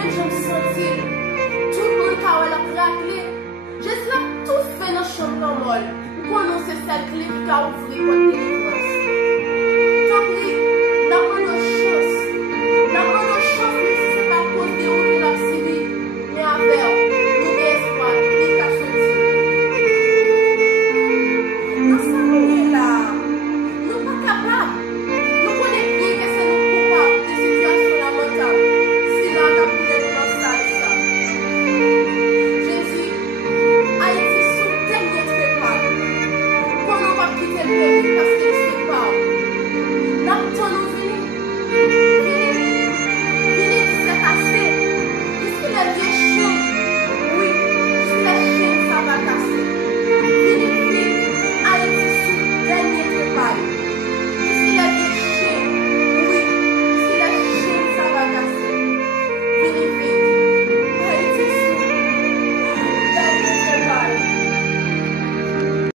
même je me sentis. Tout le monde a la clé. Jésus a tout fait dans le champ molle. Pour annoncer cette clé qui a ouvert pour délivrance.